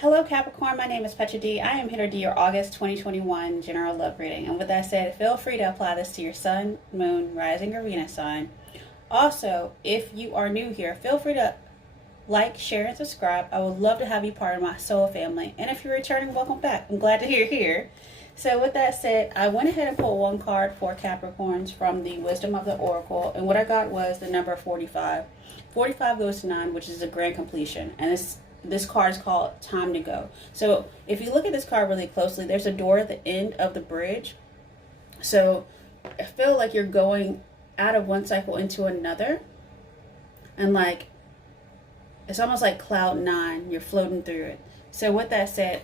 Hello Capricorn, my name is Petra D. I am here to do your August 2021 general love reading. And with that said, feel free to apply this to your sun, moon, rising, or Venus sign. Also, if you are new here, feel free to like, share, and subscribe. I would love to have you part of my soul family. And if you're returning, welcome back. I'm glad that you're here. So with that said, I went ahead and pulled one card for Capricorns from the Wisdom of the Oracle. And what I got was the number 45. 45 goes to 9, which is a grand completion. And this card is called Time to Go. So if you look at this card really closely, there's a door at the end of the bridge. So I feel like you're going out of one cycle into another. And like, it's almost like cloud 9. You're floating through it. So with that said,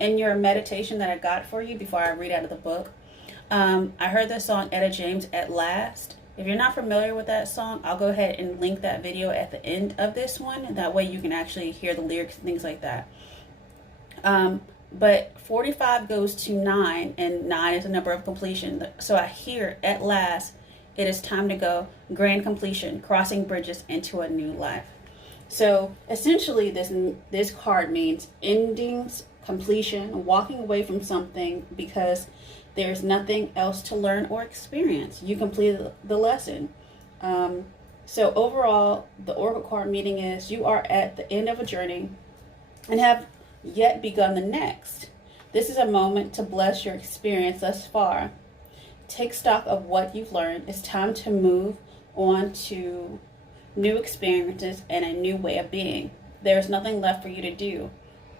in your meditation that I got for you before I read out of the book, I heard the song Etta James, At Last. If you're not familiar with that song, I'll go ahead and link that video at the end of this one. And that way you can actually hear the lyrics and things like that. But 45 goes to 9, and 9 is a number of completion. So I hear, at last, it is time to go, grand completion, crossing bridges into a new life. So essentially this card means endings, completion, walking away from something because there's nothing else to learn or experience. You completed the lesson. So overall, the Oracle card meaning is you are at the end of a journey and have yet begun the next. This is a moment to bless your experience thus far. Take stock of what you've learned. It's time to move on to new experiences and a new way of being. There's nothing left for you to do,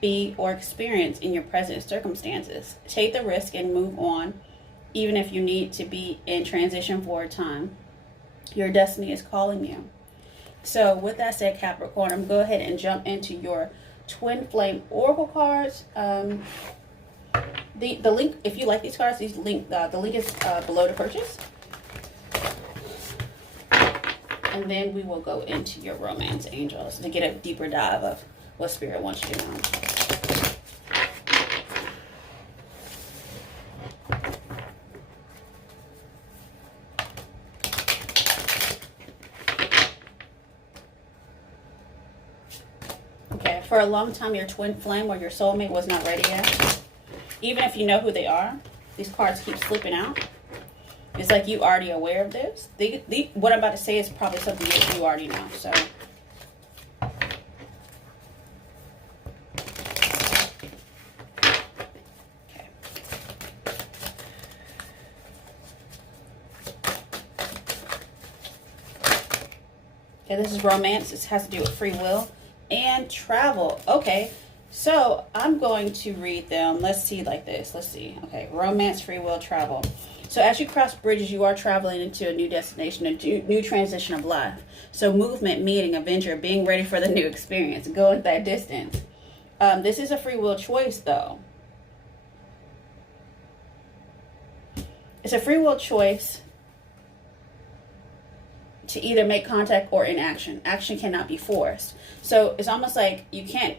be, or experience in your present circumstances. Take the risk and move on, even if you need to be in transition for a time. Your destiny is calling you. So with that said, Capricorn, I'm going to go ahead and jump into your twin flame oracle cards. The link, if you like these cards, the link is below to purchase. And then we will go into your romance angels to get a deeper dive of what Spirit wants you to know. Okay, for a long time, your twin flame or your soulmate was not ready yet. Even if you know who they are, these cards keep slipping out. It's like you already aware of this. What I'm about to say is probably something that you already know. So, okay. Okay, this is romance. This has to do with free will and travel. Okay, so I'm going to read them. Let's see like this. Let's see. Okay, romance, free will, travel. So as you cross bridges, you are traveling into a new destination, a new transition of life. So movement, meeting, adventure, being ready for the new experience, going that distance. This is a free will choice, though. It's a free will choice to either make contact or inaction. Action cannot be forced. So it's almost like you can't.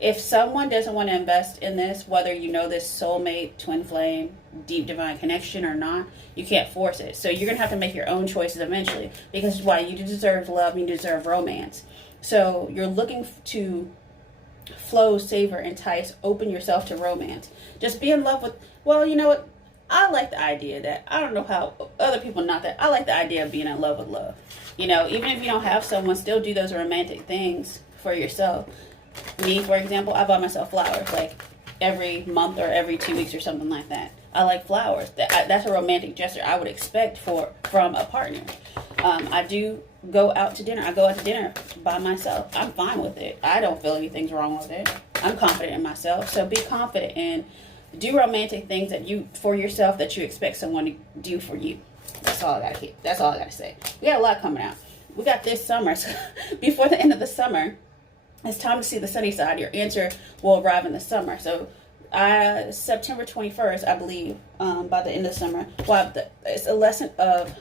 If someone doesn't want to invest in this, whether you know this soulmate, twin flame, deep divine connection or not, you can't force it. So you're going to have to make your own choices eventually, because why? You deserve love, you deserve romance. So you're looking to flow, savor, entice, open yourself to romance. Just be in love with, well, you know what? I like the idea that, I don't know how other people not that, I like the idea of being in love with love. You know, even if you don't have someone, still do those romantic things for yourself. Me, for example, I buy myself flowers like every month or every 2 weeks or something like that. I like flowers. That's a romantic gesture I would expect from a partner. I do go out to dinner. I go out to dinner by myself. I'm fine with it. I don't feel anything's wrong with it. I'm confident in myself. So be confident and do romantic things that you for yourself that you expect someone to do for you. That's all I got. That's all I got to say. We got a lot coming out. We got this summer. So before the end of the summer, it's time to see the sunny side. Your answer will arrive in the summer. So September 21st, I believe, by the end of the summer, it's a lesson of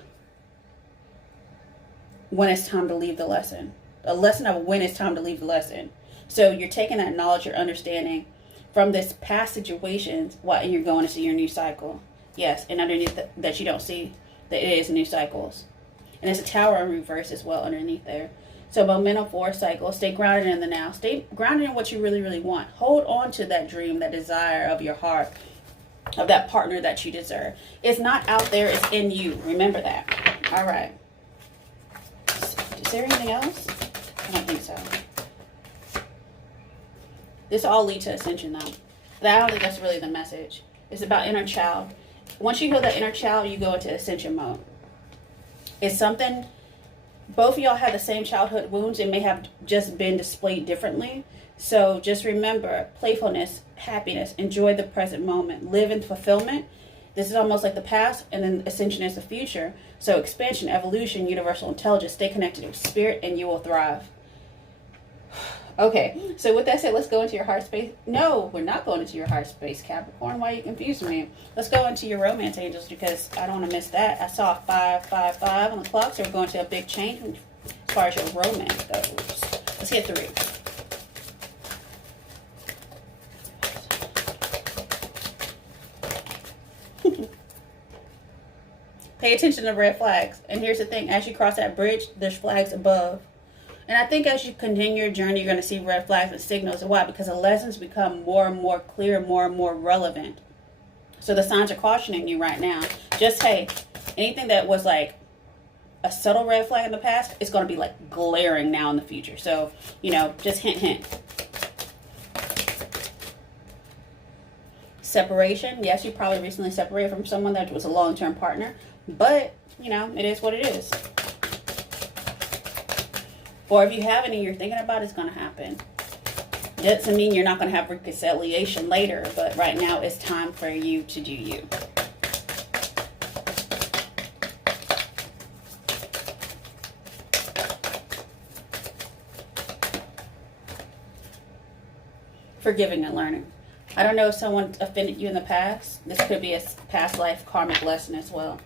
when it's time to leave the lesson. A lesson of when it's time to leave the lesson. So you're taking that knowledge, your understanding from this past situations, and you're going into your new cycle. Yes, and underneath that you don't see that it is new cycles. And it's a tower in reverse as well underneath there. So momentum for cycle. Stay grounded in the now. Stay grounded in what you really, really want. Hold on to that dream, that desire of your heart, of that partner that you deserve. It's not out there, it's in you. Remember that. All right. Is there anything else? I don't think so. This all leads to ascension, though. I don't think that's really the message. It's about inner child. Once you heal that inner child, you go into ascension mode. It's something, both of y'all have the same childhood wounds. It may have just been displayed differently. So just remember, playfulness, happiness, enjoy the present moment, live in fulfillment. This is almost like the past, and then ascension is the future. So expansion, evolution, universal intelligence, stay connected with spirit, and you will thrive. Okay, so with that said, let's go into your heart space. No, we're not going into your heart space, Capricorn. Why are you confusing me? Let's go into your romance angels, because I don't want to miss that. I saw 555 on the clock, so we're going to a big change as far as your romance goes. Let's get 3. Pay attention to red flags. And here's the thing. As you cross that bridge, there's flags above. And I think as you continue your journey, you're going to see red flags and signals. Why? Because the lessons become more and more clear, more and more relevant. So the signs are cautioning you right now. Just, hey, anything that was like a subtle red flag in the past, it's going to be like glaring now in the future. So, you know, just hint, hint. Separation. Yes, you probably recently separated from someone that was a long-term partner. But, you know, it is what it is. Or if you have any you're thinking about, it's going to happen. It doesn't mean you're not going to have reconciliation later, but right now it's time for you to do you. Forgiving and learning. I don't know if someone offended you in the past. This could be a past life karmic lesson as well.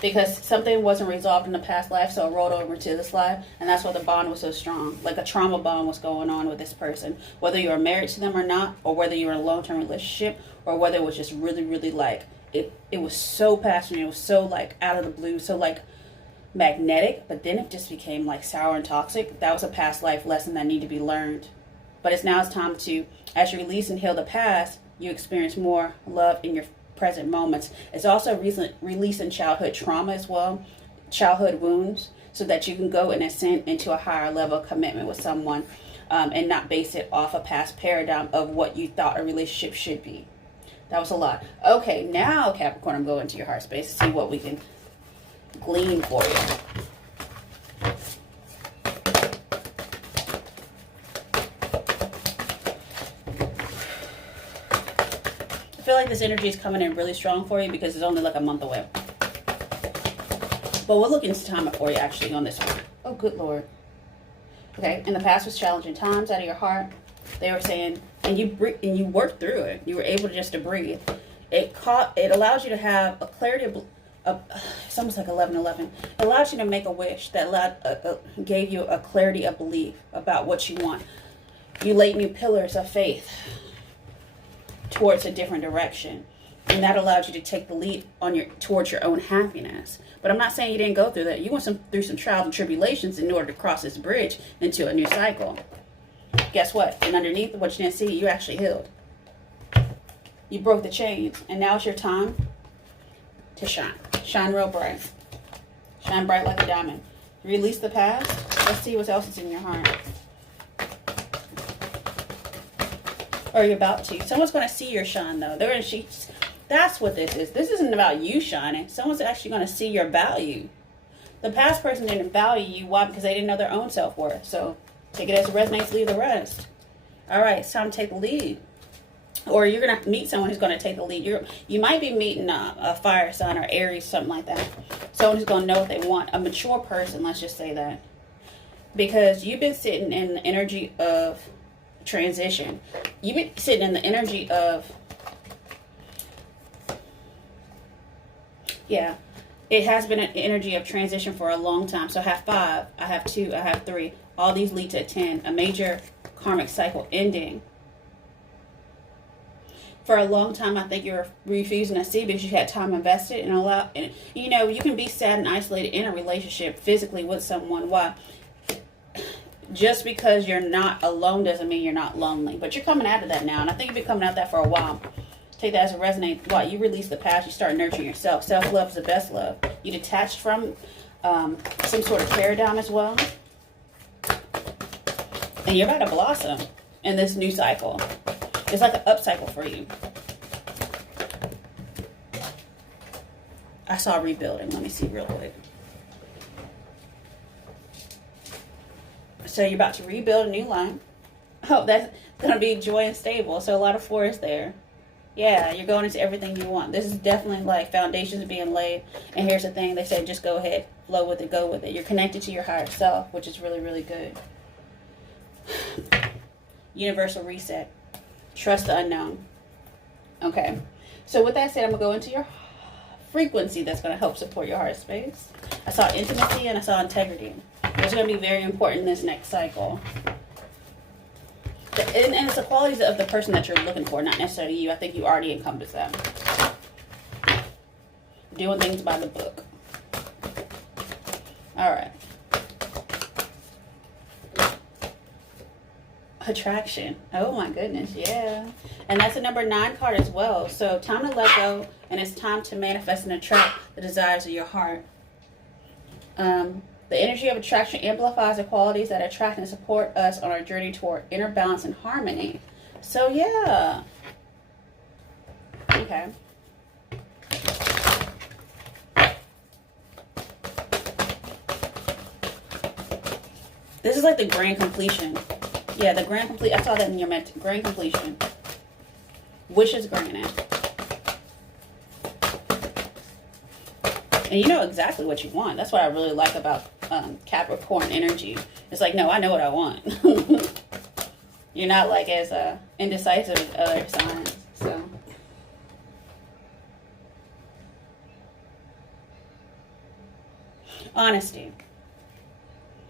Because something wasn't resolved in the past life, so it rolled over to this life, and that's why the bond was so strong. Like a trauma bond was going on with this person. Whether you were married to them or not, or whether you were in a long-term relationship, or whether it was just really, really like, it was so passionate, it was so like out of the blue, so like magnetic, but then it just became like sour and toxic. That was a past life lesson that needed to be learned. But it's time to, as you release and heal the past, you experience more love in your present moments. It's also releasing childhood trauma as well, childhood wounds, so that you can go and ascend into a higher level of commitment with someone, and not base it off a past paradigm of what you thought a relationship should be. That was a lot. Okay, now Capricorn, I'm going to your heart space to see what we can glean for you. I feel like this energy is coming in really strong for you because it's only like a month away. But we'll look into time for you actually on this one. Oh, good Lord. Okay, in the past was challenging times out of your heart. They were saying, and you worked through it. You were able to just to breathe. It allows you to have a clarity of it's almost like 11:11. It allows you to make a wish that gave you a clarity of belief about what you want. You laid new pillars of faith towards a different direction, and that allowed you to take the lead towards your own happiness. But I'm not saying you didn't go through that. You went through some trials and tribulations in order to cross this bridge into a new cycle. Guess what? And underneath what you didn't see, you actually healed. You broke the chains, and now it's your time to shine. Shine real bright. Shine bright like a diamond. Release the past. Let's see what else is in your heart. Or you're about to. Someone's going to see your shine, though. That's what this is. This isn't about you shining. Someone's actually going to see your value. The past person didn't value you. Why? Because they didn't know their own self-worth. So take it as it resonates, leave the rest. All right, it's time to take the lead. Or you're going to meet someone who's going to take the lead. You might be meeting a fire sign or Aries, something like that. Someone who's going to know what they want. A mature person, let's just say that. Because you've been sitting in the energy of transition. You've been sitting in the energy of, yeah, it has been an energy of transition for a long time. So I have 5, I have 2, I have 3. All these lead to 10, a major karmic cycle ending. for a long time, I think you're refusing to see because you had time invested and you know, you can be sad and isolated in a relationship physically with someone. Why? Just because you're not alone doesn't mean you're not lonely. But you're coming out of that now, and I think you've been coming out of that for a while. Take that as a resonate. What? You release the past, you start nurturing yourself. Self-love is the best love. You detached from some sort of paradigm as well. And you're about to blossom in this new cycle. It's like an up cycle for you. I saw rebuilding. Let me see real quick. So you're about to rebuild a new line. Oh, that's going to be joy and stable. So a lot of forest there. Yeah, you're going into everything you want. This is definitely like foundations being laid. And here's the thing. They say just go ahead. Flow with it. Go with it. You're connected to your higher self, which is really, really good. Universal reset. Trust the unknown. Okay. So with that said, I'm going to go into your frequency that's going to help support your heart space. I saw intimacy and I saw integrity. Those are going to be very important in this next cycle. And it's the qualities of the person that you're looking for, not necessarily you. I think you already encompass them. Doing things by the book. All right. Attraction. Oh my goodness, yeah. And that's a number 9 card as well. So time to let go, and it's time to manifest and attract the desires of your heart. The energy of attraction amplifies the qualities that attract and support us on our journey toward inner balance and harmony. So yeah. Okay. This is like the grand completion. Yeah, the grand complete. I saw that in your grand completion. Wishes granted. And you know exactly what you want. That's what I really like about Capricorn energy. It's like, no, I know what I want. You're not like as indecisive as other signs. So. Honesty.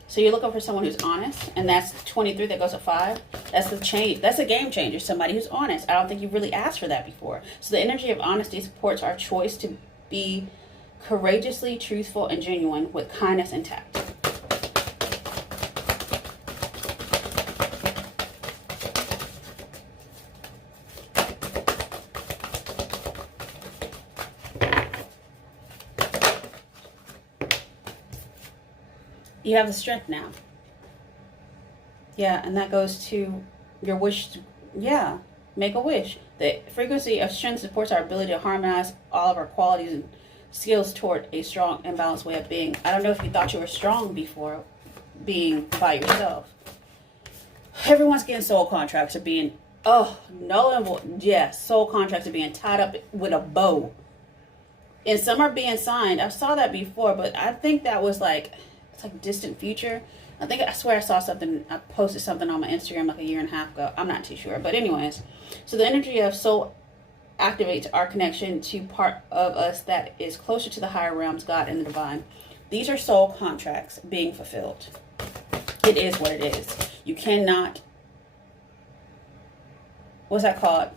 So you're looking for someone who's honest, and that's 23 that goes to 5. That's the change. That's a game changer. Somebody who's honest. I don't think you've really asked for that before. So the energy of honesty supports our choice to be courageously truthful and genuine with kindness and tact. You have the strength now. Yeah, and that goes to your wish. Yeah, make a wish. The frequency of strength supports our ability to harmonize all of our qualities and skills toward a strong and balanced way of being. I don't know if you thought you were strong before being by yourself. Everyone's getting soul contracts or being, oh, no, yeah, soul contracts are being tied up with a bow. And some are being signed. I saw that before, but I think that was like, it's like distant future. I swear I saw something, I posted something on my Instagram like a year and a half ago. I'm not too sure. But anyways, so the energy of soul activates our connection to part of us that is closer to the higher realms, God and the divine. These are soul contracts being fulfilled. It is what it is. You cannot, what's that called?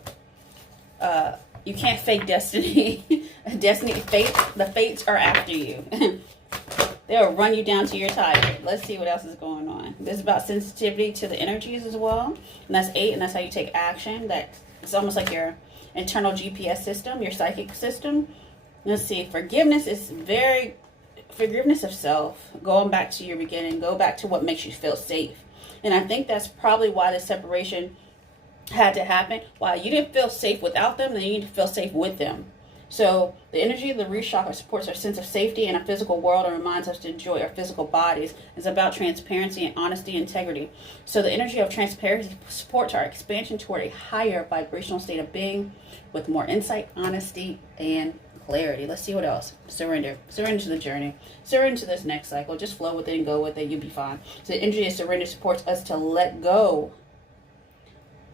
You can't fake destiny. Fate, the fates are after you. They'll run you down to your tire. Let's see what else is going on. This is about sensitivity to the energies as well. And that's 8, and that's how you take action. It's almost like your internal GPS system, your psychic system. Let's see. Forgiveness of self. Going back to your beginning. Go back to what makes you feel safe. And I think that's probably why the separation had to happen. Why you didn't feel safe without them, then you need to feel safe with them. So the energy of the root chakra supports our sense of safety in a physical world and reminds us to enjoy our physical bodies. It's about transparency and honesty and integrity. So the energy of transparency supports our expansion toward a higher vibrational state of being with more insight, honesty, and clarity. Let's see what else. Surrender. Surrender to the journey. Surrender to this next cycle. Just flow with it and go with it. You'll be fine. So the energy of surrender supports us to let go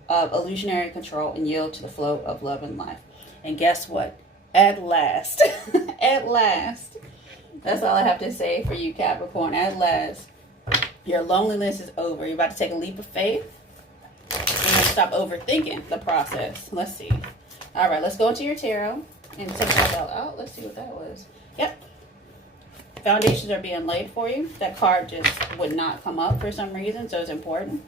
of illusionary control and yield to the flow of love and life. And guess what? At last, at last, that's all I have to say for you, Capricorn. At last, your loneliness is over. You're about to take a leap of faith and stop overthinking the process. Let's see. All right, let's go into your tarot and take that out. Let's see what that was. Yep. Foundations are being laid for you. That card just would not come up for some reason, so it's important.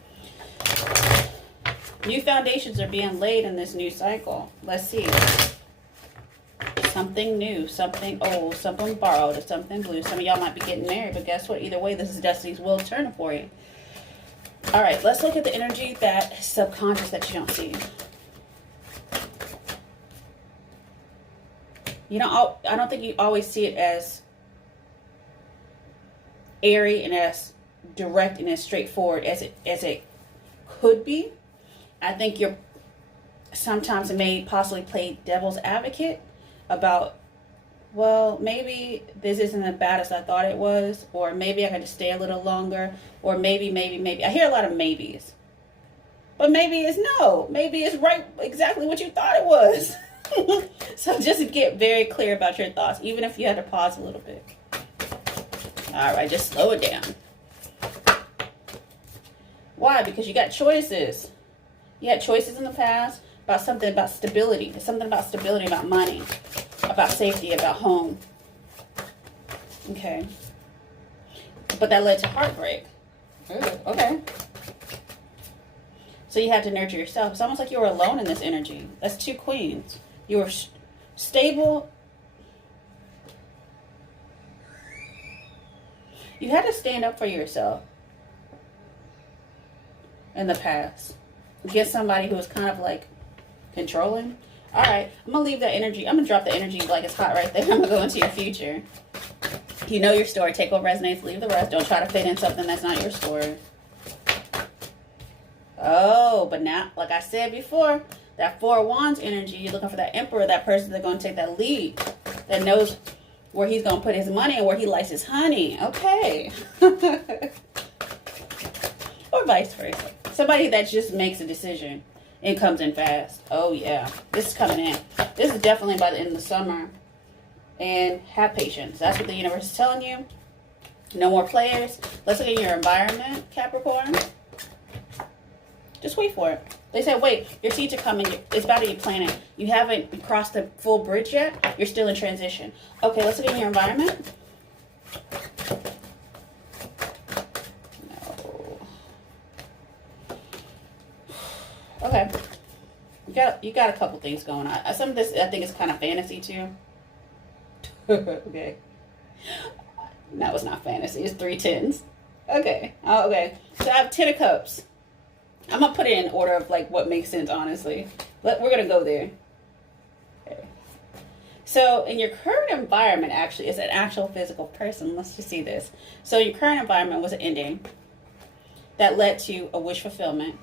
New foundations are being laid in this new cycle. Let's see. Something new, something old, something borrowed, something blue. Some of y'all might be getting married, but guess what? Either way, this is destiny's will turning for you. All right, let's look at the energy that subconscious that you don't see. You know, I don't think you always see it as airy and as direct and as straightforward as it could be. I think you're sometimes may possibly play devil's advocate about, well, maybe this isn't as bad as I thought it was, or maybe I got to stay a little longer, or maybe. I hear a lot of maybes. But maybe it's no. Maybe it's right exactly what you thought it was. So just get very clear about your thoughts, even if you had to pause a little bit. All right, just slow it down. Why? Because you got choices. You had choices in the past about something about stability. It's something about stability, about money, about safety, about home. Okay. But that led to heartbreak. Ooh, okay. So you had to nurture yourself. It's almost like you were alone in this energy. That's 2 queens. You were stable. You had to stand up for yourself in the past. Get somebody who was kind of like controlling. All right, I'm going to leave that energy. I'm going to drop the energy like it's hot right there. I'm going to go into your future. You know your story. Take what resonates, leave the rest. Don't try to fit in something that's not your story. Oh, but now, like I said before, that 4 of Wands energy, you're looking for that emperor, that person that's going to take that lead, that knows where he's going to put his money and where he likes his honey. Okay. Or vice versa. Somebody that just makes a decision and comes in fast. Oh, yeah. This is coming in. This is definitely by the end of the summer. And have patience. That's what the universe is telling you. No more players. Let's look at your environment, Capricorn. Just wait for it. They said, wait, your seeds are coming. It's about to be planted. You haven't crossed the full bridge yet. You're still in transition. Okay, let's look at your environment. No. Okay. You got a couple things going on. Some of this, I think, is kind of fantasy, too. Okay. No, it's not fantasy. It's 3 tens. Okay. Oh, okay. So I have 10 of cups. I'm going to put it in order of like what makes sense, honestly. We're going to go there. Okay. So in your current environment, actually, is an actual physical person. Let's just see this. So your current environment was an ending that led to a wish fulfillment,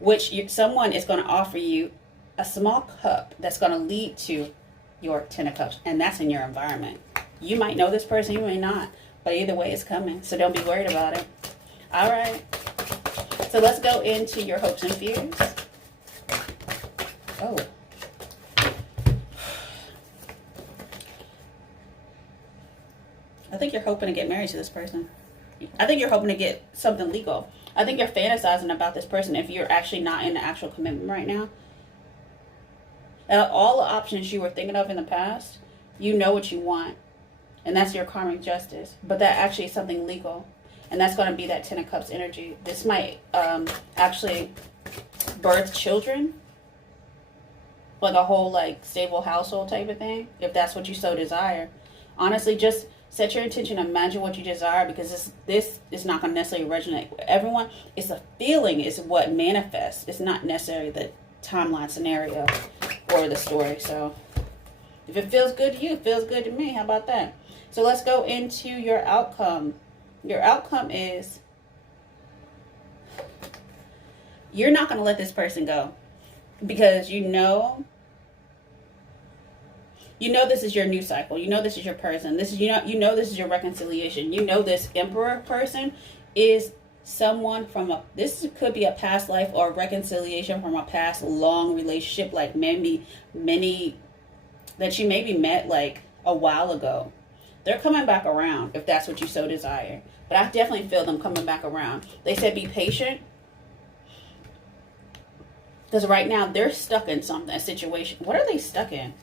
which someone is going to offer you a small cup that's going to lead to your 10 of cups. And that's in your environment. You might know this person, you may not. But either way, it's coming. So don't be worried about it. All right. So let's go into your hopes and fears. Oh. I think you're hoping to get married to this person. I think you're hoping to get something legal. I think you're fantasizing about this person if you're actually not in the actual commitment right now. All the options you were thinking of in the past, you know what you want. And that's your karmic justice. But that actually is something legal. And that's going to be that 10 of Cups energy. This might actually birth children. Like a whole like stable household type of thing. If that's what you so desire. Honestly, just set your intention. Imagine what you desire. Because this is not going to necessarily resonate with everyone. It's a feeling is what manifests. It's not necessarily the timeline scenario or the story. So if it feels good to you, it feels good to me. How about that? So let's go into your outcome. Your outcome is you're not going to let this person go because you know this is your new cycle. You know this is your person. This is you know this is your reconciliation. You know this emperor person is someone from this could be a past life or a reconciliation from a past long relationship, like maybe many that you maybe met like a while ago. They're coming back around if that's what you so desire. But I definitely feel them coming back around. They said be patient. Because right now they're stuck in something, a situation. What are they stuck in?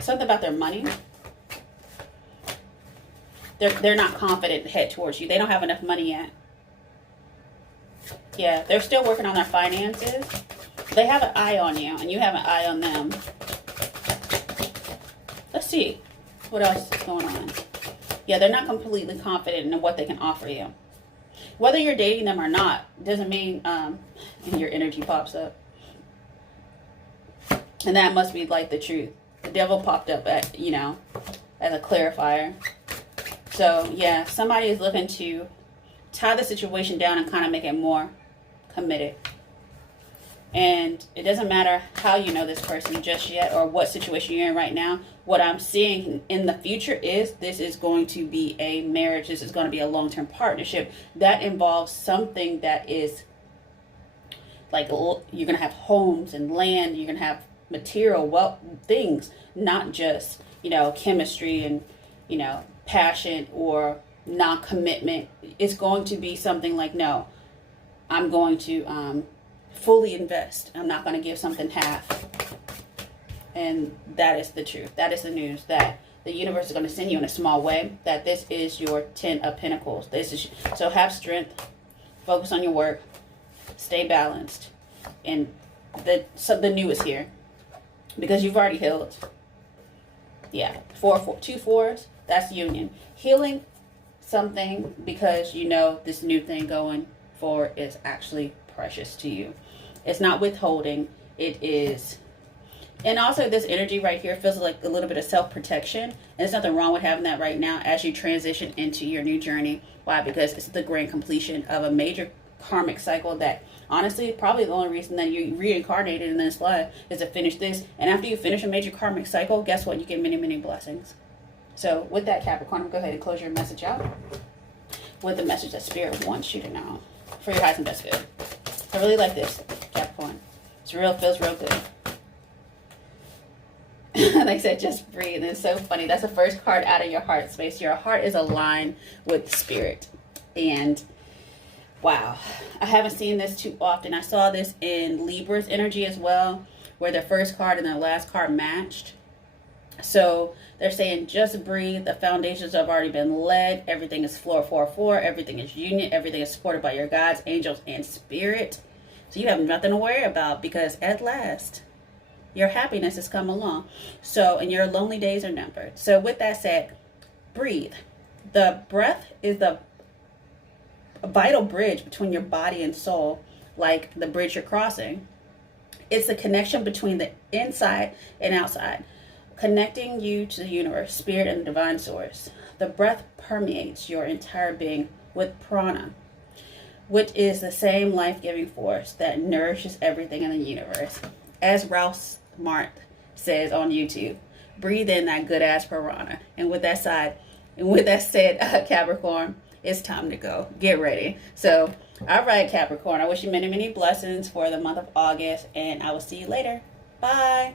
Something about their money. They're not confident to head towards you. They don't have enough money yet. Yeah, they're still working on their finances. They have an eye on you, and you have an eye on them. Let's see what else is going on. Yeah, they're not completely confident in what they can offer you. Whether you're dating them or not doesn't mean and your energy pops up. And that must be like the truth. The devil popped up at, you know, as a clarifier. So yeah, somebody is looking to tie the situation down and kind of make it more committed. And it doesn't matter how you know this person just yet or what situation you're in right now. What I'm seeing in the future is this is going to be a marriage. This is going to be a long-term partnership that involves something that is like, you're going to have homes and land. You're going to have material, wealth, things, not just, you know, chemistry and, you know, passion or non-commitment. It's going to be something like, no, I'm going to fully invest. I'm not going to give something half. And that is the truth. That is the news, that the universe is going to send you in a small way, that this is your 10 of Pentacles. This is, so have strength, focus on your work, stay balanced. And the new is here because you've already healed. Yeah, 2 4s, that's union. Healing something because you know this new thing going forward is actually precious to you. It's not withholding. It is. And also this energy right here feels like a little bit of self-protection. And there's nothing wrong with having that right now as you transition into your new journey. Why? Because it's the grand completion of a major karmic cycle that honestly probably the only reason that you reincarnated in this life is to finish this. And after you finish a major karmic cycle, guess what? You get many, many blessings. So with that, Capricorn, go ahead and close your message out with the message that Spirit wants you to know for your highest and best good. I really like this, Capricorn. It's real, feels real good. Like I said, just breathe. It's so funny. That's the first card out of your heart space. Your heart is aligned with Spirit. And wow, I haven't seen this too often. I saw this in Libra's energy as well, where the first card and the last card matched. So they're saying just breathe. The foundations have already been laid. Everything is floor 4-4. Everything is union. Everything is supported by your guides, angels, and Spirit. So you have nothing to worry about because at last your happiness has come along. So, and your lonely days are numbered. So with that said, breathe. The breath is the vital bridge between your body and soul, like the bridge you're crossing. It's the connection between the inside and outside, connecting you to the universe, Spirit, and the divine source. The breath permeates your entire being with prana, which is the same life-giving force that nourishes everything in the universe. As Ralph Smart says on YouTube, breathe in that good-ass piranha. And with that said, Capricorn, it's time to go. Get ready. So, all right, Capricorn, I wish you many, many blessings for the month of August, and I will see you later. Bye.